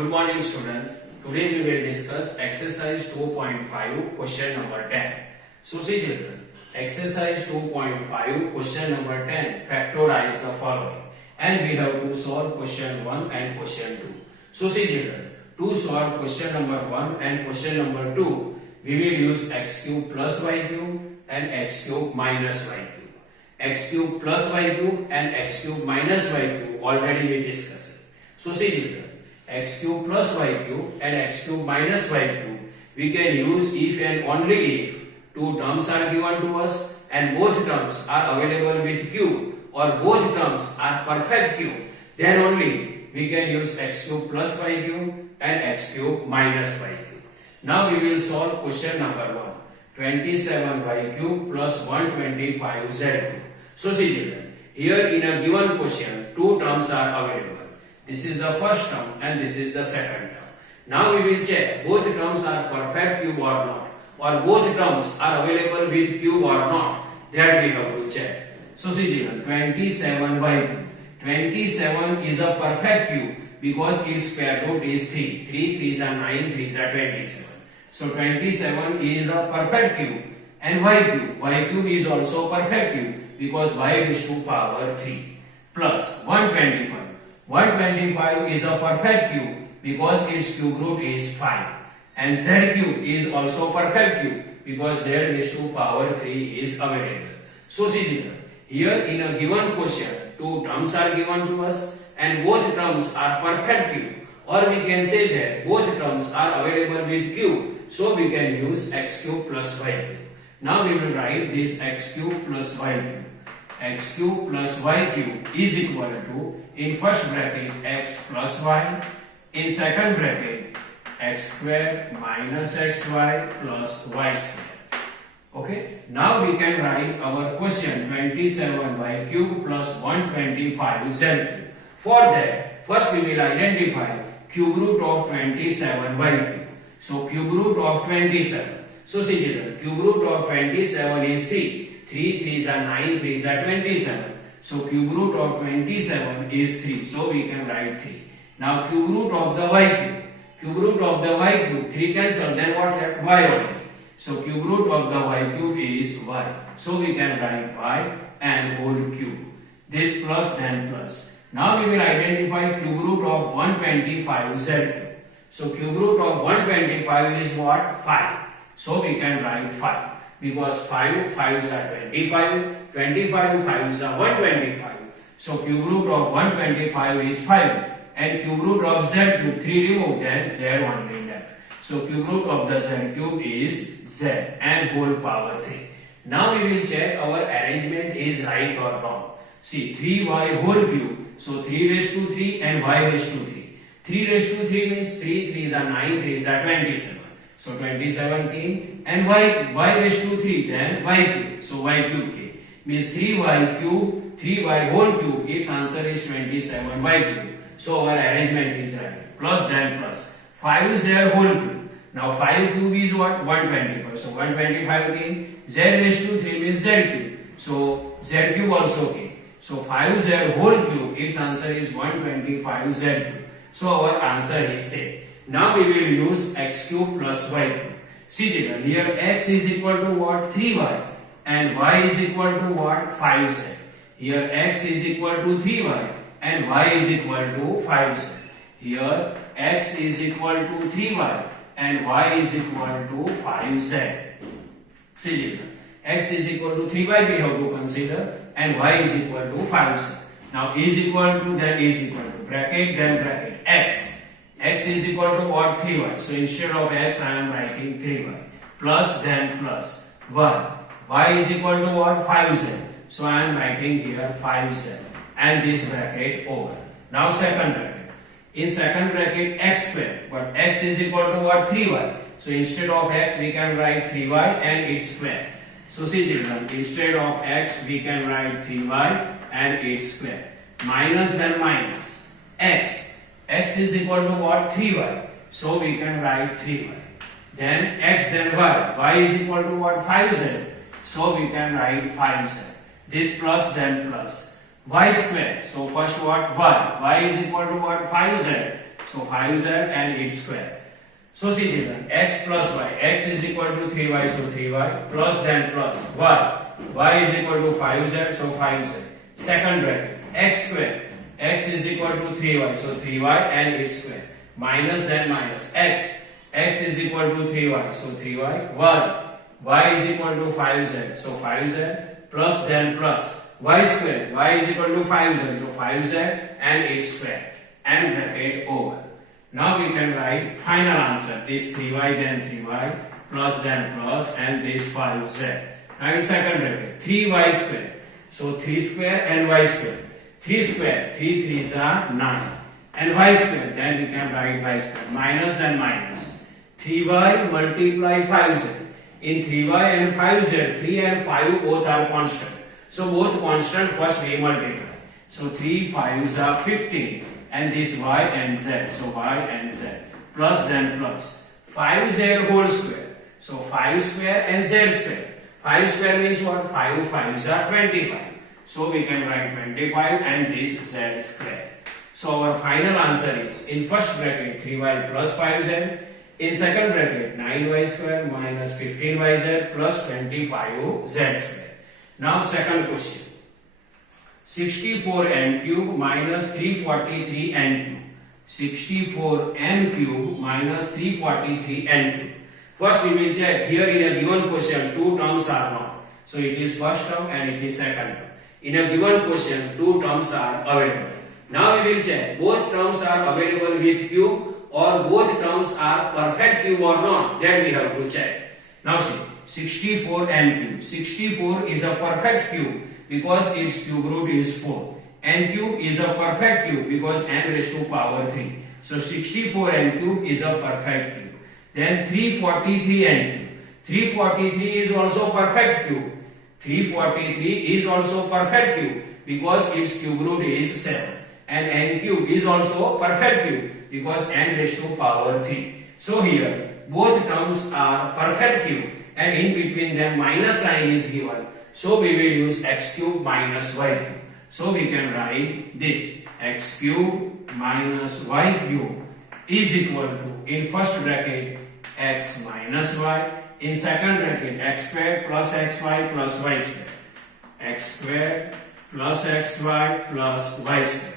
Good morning students. Today we will discuss exercise 2.5 question number 10. So see children, exercise 2.5 question number 10 factorize the following and we have to solve question 1 and question 2. So see children, to solve question number 1 and question number 2 we will use x cube plus y cube and x cube minus y cube. X cube plus y cube and x cube minus y cube already we discussed. So see children, x cube plus y cube and x cube minus y cube we can use if and only if two terms are given to us and both terms are available with cube or both terms are perfect cube, then only we can use x cube plus y cube and x cube minus y cube. Now we will solve question number 1, 27y cube plus 125z cube. So see children, here in a given question two terms are available. This is the first term and this is the second term. Now we will check both terms are perfect cube or not, or both terms are available with cube or not. That we have to check. So see children, 27y cube. 27 is a perfect cube because its square root is 3. 3 3s are 9, 3s are 27. So 27 is a perfect cube. And y cube. Y cube is also perfect cube because y is to power 3 plus 125. 125 is a perfect cube because its cube root is 5 and z cube is also perfect cube because z raised to power 3 is available. So see children, here in a given question two terms are given to us and both terms are perfect cube, or we can say that both terms are available with cube, so we can use x cube plus y cube. Now we will write this x cube plus y cube. X cube plus y cube is equal to, in first bracket x plus y, in second bracket x square minus xy plus y square. Okay, now we can write our question 27y cube plus 125z cube. For that, first we will identify cube root of 27y cube. So cube root of 27. So see children, cube root of 27 is 3. 3 3s are 9, 3s are 27. So cube root of 27 is 3. So we can write 3. Now cube root of the y cube. Cube root of the y cube, 3 cancel, then what left? Y only. So cube root of the y cube is y. So we can write y and whole cube. This plus then plus. Now we will identify cube root of 125z cube. So cube root of 125 is what? 5. So we can write 5. Because 5 5s are 25, 25 5s are 125. So cube root of 125 is 5 and cube root of z cube 3 remove, then z only left. So cube root of the z cube is z and whole power 3. Now we will check our arrangement is right or wrong. See 3y whole cube. So 3 raised to 3 and y raised to 3. 3 raised to 3 means 3 3s are 9, 3s are 27. So 27 came and y raised to 3 then y cube. So y cube came. Means 3y cube, 3y whole cube. Its answer is 27y cube. So our arrangement is right. Plus then plus. 5z whole cube. Now 5 cube is what? 125. So 125 came. Z raised to 3 means z cube. So z cube also came. So 5z whole cube. Its answer is 125z cube. So our answer is same. Now we will use x cube plus y cube. See children, here x is equal to what? 3y and y is equal to what? 5z. Here x is equal to 3y and y is equal to 5z. Here x is equal to 3y and y is equal to 5z. See children, x is equal to 3y we have to consider and y is equal to 5z. Now is equal to, then is equal to, bracket then bracket, x. X is equal to what? 3y. So instead of x I am writing 3y. Plus then plus y. Y is equal to what? 5z. So I am writing here 5z. And this bracket over. Now second bracket. In second bracket x square. But x is equal to what? 3y. So instead of x we can write 3y and its square. So see children, instead of x we can write 3y and its square. Minus then minus. X. X is equal to what? 3y. So we can write 3y. Then x then y. Y is equal to what? 5z. So we can write 5z. This plus then plus. Y square. So first what? Y. Y is equal to what? 5z. So 5z and its square. So see children, x plus y, x is equal to 3y, so 3y, plus then plus y is equal to 5z, so 5z. Second bracket, x square, x is equal to 3y, so 3y and its square. Minus then minus, x is equal to 3y, so 3y, y is equal to 5z, so 5z, plus then plus, y square, y is equal to 5z, so 5z and its square, and bracket over. Now we can write final answer, this 3y then 3y, plus then plus, and this 5z. Now in second bracket, 3y square, so 3 square and y square, 3 square, 3 3s are 9, and y square, then we can write y square, minus then minus, 3y multiply 5z. In 3y and 5z, 3 and 5 both are constant. So both constant first we multiply. So 3 5s are 15, and this y and z. So y and z. Plus then plus. 5z whole square. So 5 square and z square. 5 square means what? 5 5s are 25. So we can write 25 and this z square. So our final answer is, in first bracket 3y plus 5z. In second bracket, 9y square minus 15yz plus 25z square. Now second question. 64n cube minus 343n cube. 64n cube minus 343n cube. First we will check, here in a given question two terms are not. So it is first term and it is second term. In a given question two terms are available. Now we will check, both terms are available with cube or both terms are perfect cube or not, that we have to check. Now see, 64 n cube. 64 is a perfect cube because its cube root is 4. N cube is a perfect cube because n raised to power 3. So 64 n cube is a perfect cube. Then 343 n cube. 343 is also perfect cube. 343 is also perfect cube because its cube root is 7. And n cube is also perfect cube because n raised to power 3. So here both terms are perfect cube and in between them minus sign is given. So we will use x cube minus y cube. So we can write this, x cube minus y cube is equal to, in first bracket x minus y, in second bracket x square plus xy plus y square, x square plus xy plus y square.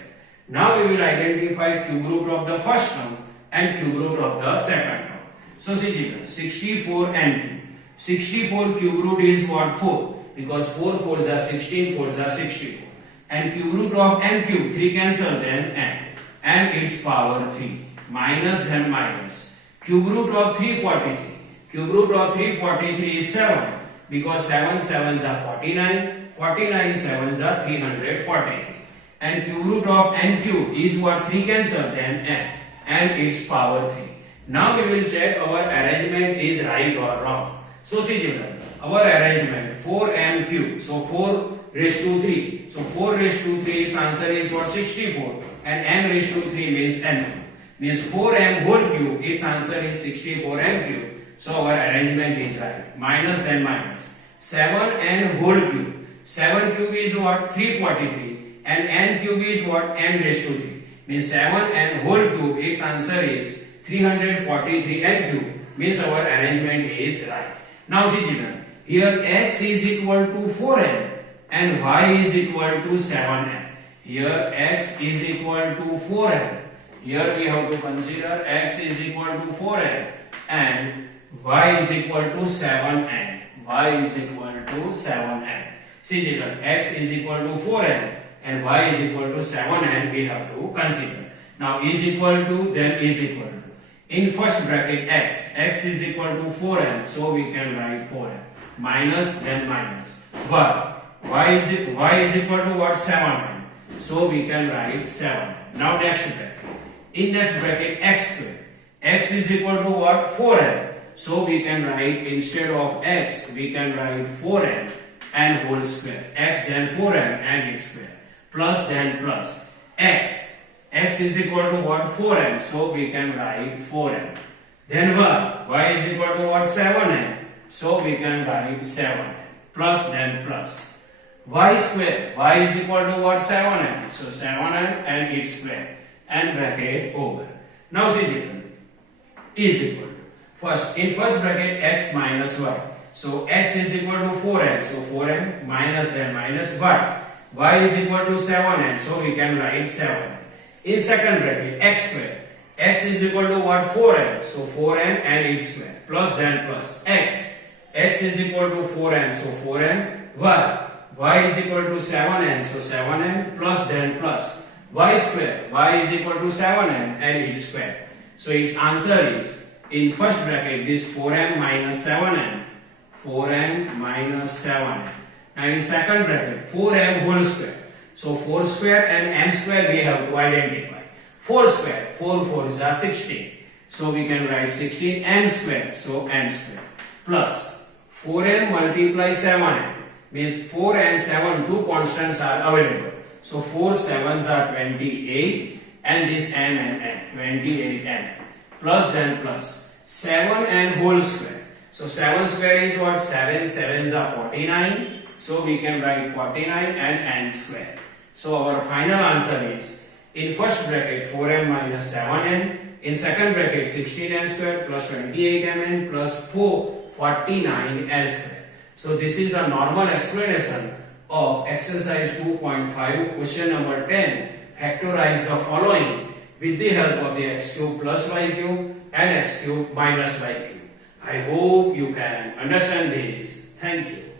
Now we will identify cube root of the first term and cube root of the second term. So see children, 64 n cube. 64 cube root is what? 4, because 4 4s are 16, 4s are 64. And cube root of n cube, 3 cancel, then n, and its power 3, minus then minus. Cube root of 343. Cube root of 343 is 7, because 7 7s are 49, 49 7s are 343. And cube root of n cube is what? 3 cancel, then n, and its power 3. Now we will check our arrangement is right or wrong. So see children, our arrangement 4m cube, so 4 raised to 3. So 4 raised to 3, its answer is what? 64, and m raised to 3 means n cube. Means 4m whole cube, its answer is 64m cube. So our arrangement is right. Minus then minus. 7n whole cube. 7 cube is what? 343. And n cube is what? N raised to 3. Means 7 n whole cube, its answer is 343 n cube. Means our arrangement is right. Now see children, here x is equal to 4n and y is equal to 7n. Here x is equal to 4n. Here we have to consider x is equal to 4n and y is equal to 7n. Y is equal to 7n. See children, x is equal to 4n and y is equal to 7n we have to consider. Now is equal to, then is equal to. In first bracket x is equal to 4n, so we can write 4n. Minus then minus. Y is equal to what? 7n. So we can write 7n. Now next bracket. In next bracket x square. X is equal to what? 4n. So we can write, instead of x, we can write 4n and whole square. X then 4n and its square. Plus then plus. X is equal to what? 4n. So we can write 4n. Then y is equal to what? 7n. So we can write 7n. Plus then plus. Y square. Y is equal to what? 7n. So 7n and its square. And bracket over. Now see children, is equal to, first in first bracket x minus y. So x is equal to 4n, so 4n minus then minus y. Y is equal to 7n, so we can write 7n. In second bracket x square, x is equal to what? 4n, so 4n and its square, plus then plus x. X is equal to 4n, so 4n, y is equal to 7n, so 7n, plus then plus y square, y is equal to 7n and its square. So its answer is, in first bracket this 4n minus 7n, 4n minus 7n. Now in second bracket 4m whole square. So 4 square and m square we have to identify. 4 square, 4 4s are 16. So we can write 16m square, so m square, plus 4m multiply 7m, means 4 and 7, two constants are available. So 4 7s are 28 and this m and n, 28m, plus then plus 7n whole square. So 7 square is what? 7 7s are 49. So we can write 49 and n square. So our final answer is, in first bracket 4m minus 7n, in second bracket 16n square plus 28mn plus 49n square. So this is a normal explanation of exercise 2.5 question number 10. Factorize the following with the help of the x cube plus y cube and x cube minus y cube. I hope you can understand this. Thank you.